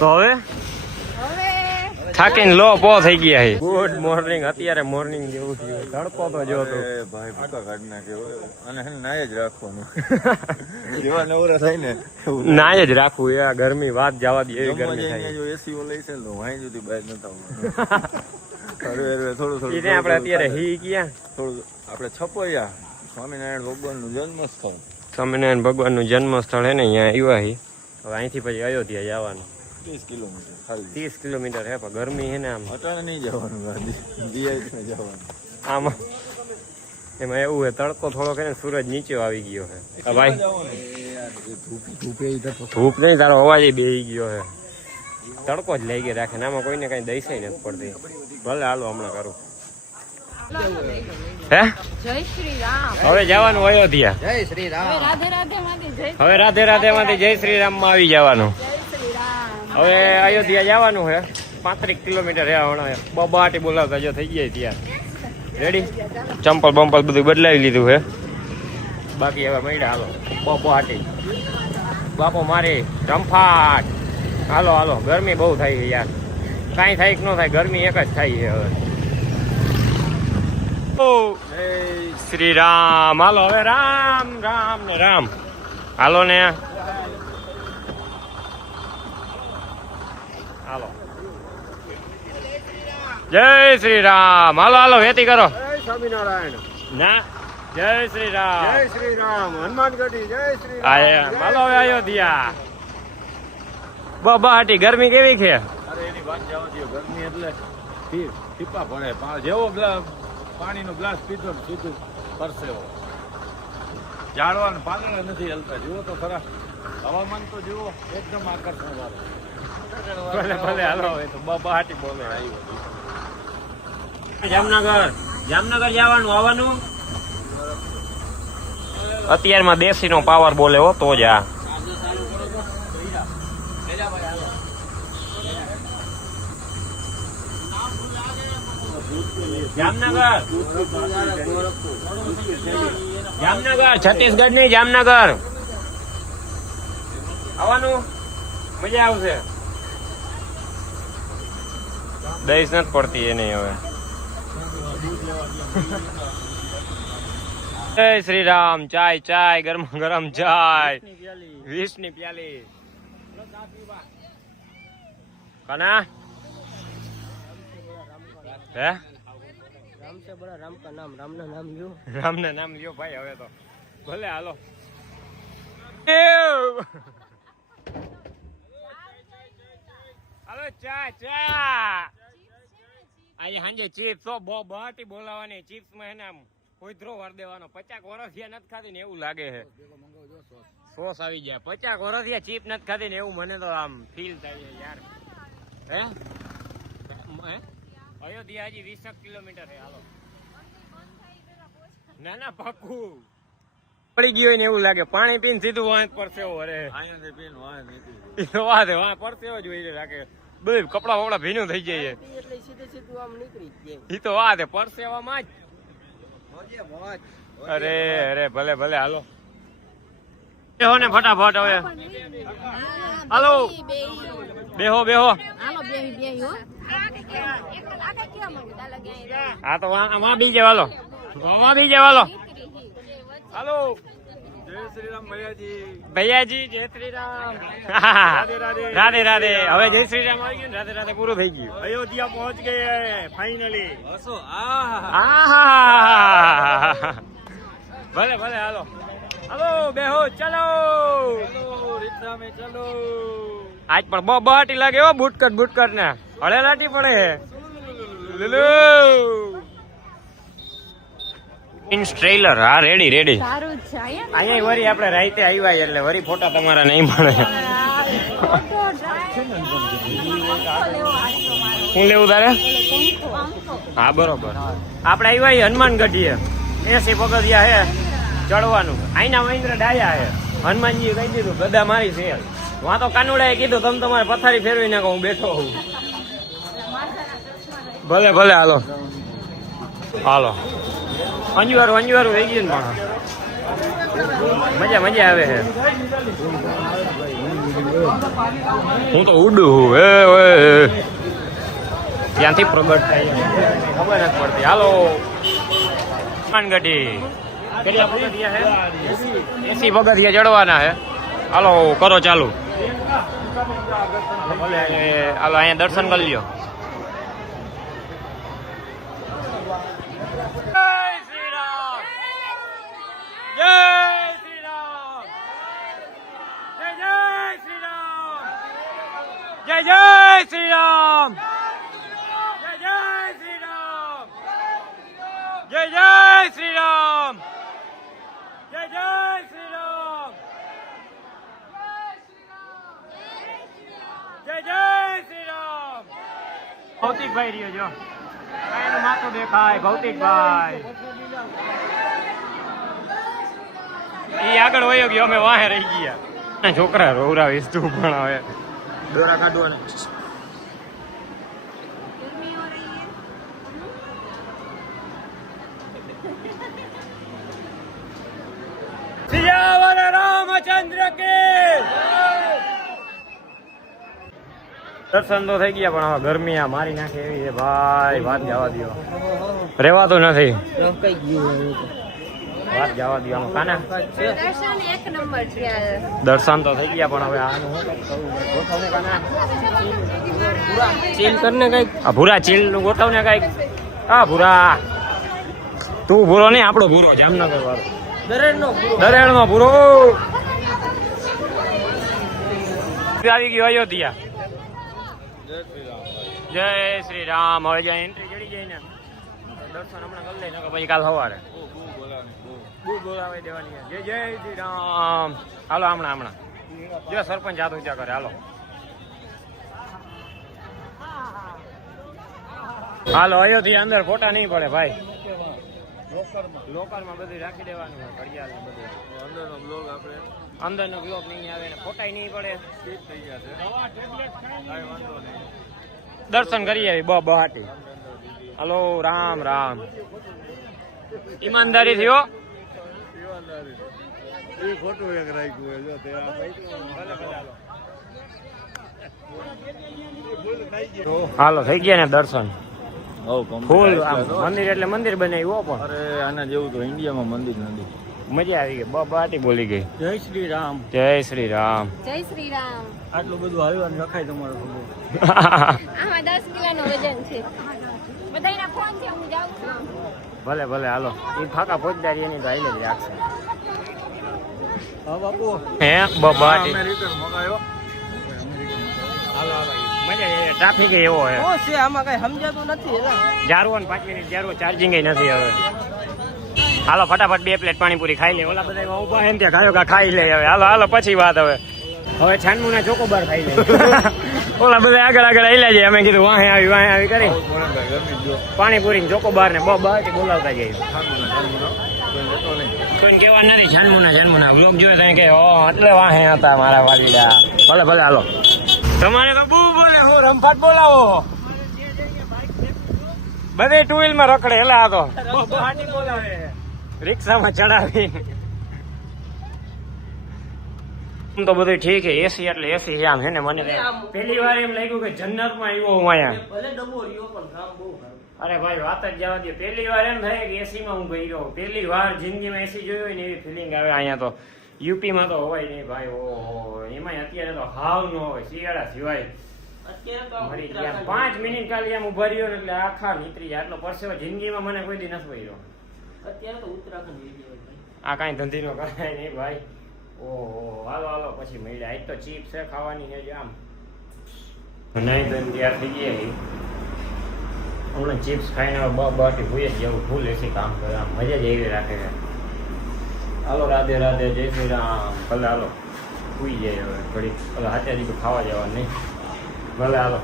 તો હવે થાકીને લો પો થઈ ગયા છે. Good morning. અત્યારે મોર્નિંગ જેવું થયું. તડકો તો જો તો ભાઈ ભૂકા કાઢ નાખે અને નાય જ રાખવાનું. જેવા નવરા થાય ને નાય જ રાખવું. એ ગરમી વાત જવા દે એવી ગરમી થાય. જો એસી ઓ લઈ છે તો વાઈ જુદી બહાર નતા થોડું આપણે અત્યારે હી ગયા થોડું આપણે છપોયા સ્વામિનારાયણ ભગવાનનું જન્મસ્થળ. સ્વામિનારાયણ ભગવાનનું જન્મસ્થળ હે ને અહીંયા આવ્યા હી. હવે અહીંથી પછી અયોધ્યા જવાનું 30 કિલોમીટર ખાલી 30 કિલોમીટર હે. પણ ગરમી હે ને આમ અટાણે નહીં જવાનું જીઆઈ જવાનું. આમાં એમાં એવું હે તડકો થોડોક હે ને સૂરજ નીચે આવી ગયો હે. ભાઈ ધૂપ નહીં તારો અવાજ બેહી ગયો હે. તડકો જ લઈ ગયો રાખે ને આમાં કોઈને કઈ દઈસાઈ નથી પડતી. ભલે હાલો હમણાં કરું. હે જય શ્રી રામ. હવે જવાનું અયોધ્યા. જય શ્રી રામ. રાધે રાધે માંથી જય હવે રાધે રાધે માંથી જય શ્રી રામ માં આવી જવાનું. શ્રી રામ. હવે અયોધ્યા જવાનું છે. 35 કિલોમીટર હે. હમણાં બબાટી બોલાવતા જો થઈ ગયા ત્યાં રેડી. ચંપલ બંપલ બધું બદલાવી લીધું છે. બાકી હવે મળ્યા હાલો બબાટી બાપો મારી રંફાટ. હાલો હાલો. ગરમી બહુ થાય છે યાર. કાંઈ થાય કે ન થાય ગરમી એક જ થાય છે હવે. શ્રી રામ. હાલો હવે રામ રામ ને રામ. હાલો ને હાલો. જય શ્રી રામ. હાલો હાલો વેતી કરો. સ્વામિનારાયણ. ના જય શ્રી રામ. જય શ્રી રામ. હનુમાનગઢી. જય શ્રી હાલો હવે અયોધ્યા. બબાટી ગરમી કેવી છે? અરે એની વાત જવા દો. ગરમી એટલે ટીપા પડે. જેવો પાણીનો ગ્લાસ પીધો ને સીધું પરસેવો. ઝાડવા ને પાંદડા નથી હલતા. જુઓ તો ખરા. હવામાન તો જુઓ એકદમ આકર્ષણ વાળું. ભલે ભલે હાલો હવે તો બબાટી બોલે. જામનગર. જામનગર જવાનું આવવાનું. અત્યારમાં દેશી નો પાવર બોલે હો તો જ આ. જામનગર. જામનગર છત્તીસગઢ ની જામનગર આવવાનું. મજા આવશે. દઈશ નથી પડતી એ નહીં હવે. જય શ્રી રામ. ચાય ચાય ગરમ ગરમ ચાય 20 ની પ્યાલી. કના હે રામ કા નામ. રામ ના નામ લ્યો. રામ ના નામ લ્યો ભાઈ હવે તો. ભલે હાલો. હાલો ચા ચા. આજે સાંજે ચિપ્સ બહાટી બોલાવાની. ચિપ્સ માં એને આમ કોઈધરો વાર દેવાનો. 50 વર્ષ થયા નથી ખાધી ને એવું લાગે છે. સોસ આવી જાય. 50 વર્ષ થયા ચીપ નથી ખાધી ને એવું મને તો આમ ફીલ થાય છે યાર. હે અયોધ્યા હજી 20 કિલોમીટર છે. હાલો. ના ના પાકું પડી ગયો ને એવું લાગે. પાણી પીને સીધું વાંચ પરસેવો. અરે અહીંયાથી પીને વાહ નીકળી. વાહ વાહ પરસેવો જોઈ રાખે. બધું કપડા વપડા ભીનું થઈ જાય. ઈ તો વાહ દે પરસેવામાં જ. અરે અરે ભલે ભલે હાલો. બેહો ને ફટાફટ હવે. હાલો બેહો બેહો. હા તો આમાં બી જવાલો. આમાં બી જવાલો. હાલો. જય શ્રી રામ ભૈયાજી. ભૈયાજી જય શ્રી રામ. રાધે રાધે. હવે જય શ્રી રામ આવી ગયું ને. રાધે રાધે પૂરું થઈ ગયું. અયોધ્યા પહોંચ ગયે ફાઇનલી. હસો. ભલે ભલે હાલો. હાલો બેહો ચલો. રીતરામે ચલો. આજ પણ બબાટી લાગે હો. બુટકટ ને હળે લાટી પડે. ટ્રેલર હા રેડી રેડી. સારું છે. અહીંયા વરી આપણે રાઈતે આવ્યા એટલે વરી ફોટા તમારા નહીં મળે. શું લેવું તારે? હા બરોબર. આપણે આવ્યા હનુમાનગઢીએ 80 પગથિયા હે ચડવાનું. આઈના મહેન્દ્ર ડાયા હે. હનુમાનજીએ કહી દીધું ગદા મારી છે. વાં તો કાનુડાએ કીધું તમે તમારે પથારી ફેરવી નાખો હું બેઠો હોઉં. ભલે ભલે હાલો હાલો. અંજવારું થઈ ગયું ને મજા આવે છે. હું તો ઉડું એ ત્યાંથી પ્રગટ થાય ખબર નથી પડતી. હાલો ગઢી કેટલા પગથિયા છે? 80 પગથિયા ચડવાના છે. હાલો કરો ચાલુ. ભલે હાલો અહીંયા દર્શન કરી લ્યો. જય જય શ્રી રામ. જય શ્રી રામ. જય જય શ્રી રામ. જય જય શ્રી રામ. જય જય શ્રી રામ. ભૌતિકભાઈ રહ્યો જો એનું માથું દેખાય. ભૌતિકભાઈ એ આગળ વયો ગયો, અમે વાહે રહી ગયા. છોકરા રોવરાવીશ તું પણ હવે દોરા કાઢવાના. સિયાવર રામચંદ્ર કે દર્શન તો થઈ ગયા, પણ હવે ગરમી આ મારી નાખે એવી છે ભાઈ. વાત જવા દો, રેવાતું નથી. વાત જવા દો આમાં કાના. દર્શન એક નંબર છે. દર્શન તો થઈ ગયા, પણ હવે આનું શું કરવું? ગોઠવને કાના ચીલ કરને કઈક. આ ભૂરા ચીલ નું ગોઠવને કઈક. હા ભૂરા, તું ભૂરો નહીં, આપણો ભૂરો જામનગર વાળો. દરેડ નો ભૂરો આવી ગયો અયોધ્યા. જય શ્રી રામ. હવે જ્યાં એન્ટ્રી ચડી જાય ને દર્શન હમણાં કરી લઈ, પછી કાલ સવારે બોલાવી દેવાની. જય જય શ્રી રામ. હાલો હમણાં જો સરપંચ હાથ ઊંચા કરે. હાલો હાલો અયોધ્યા અંદર ફોટા નહીં પડે ભાઈ. લોકરમાં બધું રાખી દેવાનું હોય, ઘડિયાળ ને બધું. અંદરનો બ્લોગ આપણે અંદરનો બ્લોગ નહીં આવે ને ફોટાય નહીં પડે. થઈ જશે. દર્શન કરી આવી બહાટી. હલો રામ રામ. ઈમાનદારી થયો. હાલો થઈ ગયા ને દર્શન ફૂલ. મંદિર એટલે મંદિર બનાવ્યું પણ અરે આના જેવું તો ઇન્ડિયામાં મંદિર નથી. મજા આવી ગઈ. બાટી બોલી ગઈ. જય શ્રી રામ. જય શ્રી રામ. જય શ્રી રામ. આટલું બધું હાલવાનું રખાય તમારું. આમાં 10 કિલોનું વજન છે. બધાયના ફોન છે, હું જાઉં છું. ભલે ભલે હાલો. એ ફાકા ફોજદારી એની તો હાલે જ રાખશે. હા બાપુ હે બાટી અમેરિકન મગાયો. હાલો હાલો. મજા આવે. ટ્રાફિક એવો હે. શું છે આમાં કઈ સમજાતું નથી. જારવો ને 5 મિનિટ જારવો, ચાર્જિંગ નથી હવે. હાલો ફટાફટ 2 પ્લેટ પાણીપુરી ખાઈ લે. ઓલા બધા ઉભા હે ને ત્યાં ખાયો ખાઈ લે હવે. હાલો હાલો પછી વાત. હવે છાનમુના ચોકોબાર ખાઈ લે. ઓલા બધા આગળ આવેલા છે. અમે કીધું વાહે આવી કરી પાણીપુરી ચોકોબાર ને બાટી બોલાવતા જઈએ. કોઈ કેવા નથી. છાનમુના વ્લોગ જોયે ત્યાં કે એટલે વાહે હતા મારા વાલીડા. ભલે ભલે હાલો. તમારે તો બહુ બોલે. હું રમફાટ બોલાવો. બધે 2 વ્હીલ માં રખડે. હેલા તો બોલાવે રિક્ષામાં ચડાવી. તો બધું ઠીક છે. એસી એટલે એસી આમ છે ને. મને પહેલી વાર એમ લાગ્યું કે જન્નત માં આવ્યો હું અહીંયા. ભલે ડબ્બો રહ્યો પણ કામ બહુ સારું. અરે ભાઈ વાત જ જવા દો. પહેલી વાર એમ થાય કે એસી માં હું ગયો. પહેલી વાર જિંદગીમાં એસી જોયો હોય ને એવી ફિલિંગ આવે. અહીંયા તો યુપી માં તો હોય નહીં ભાઈ. ઓહો એમાં અત્યારે તો હાવ ન હોય. શિયાળા સિવાય અત્યારે તો મરી ગયા. 5 મિનિટ ખાલી આમ ઉભા રહ્યો ને એટલે આખા નીકળી જાય. આટલો પરસેવો જિંદગીમાં મને કોઈ દી નથી પડ્યો. અત્યારે તો ઉત્તરાખંડ જઈ ગયો ભાઈ. આ કાંઈ ધંધી નો કરાય નહીં ભાઈ. ઓહો હાલો હાલો પછી મળ્યા. આજ તો ચીપ છે ખાવાની છે જ. આમ નહીં તો તૈયાર થઈ ગયા. હમણાં ચિપ્સ ખાઈને બાટી હોય જ જવું. ફૂલ એસી કામ કરે. આમ મજા જ એવી રાખે છે. હાલો રાધે રાધે. જય શ્રી રામ. ભલે હાલો સુઈ જાય હવે ઘડી. ભલે હાથે હજી ખાવા જવા નહીં. ભલે હાલો.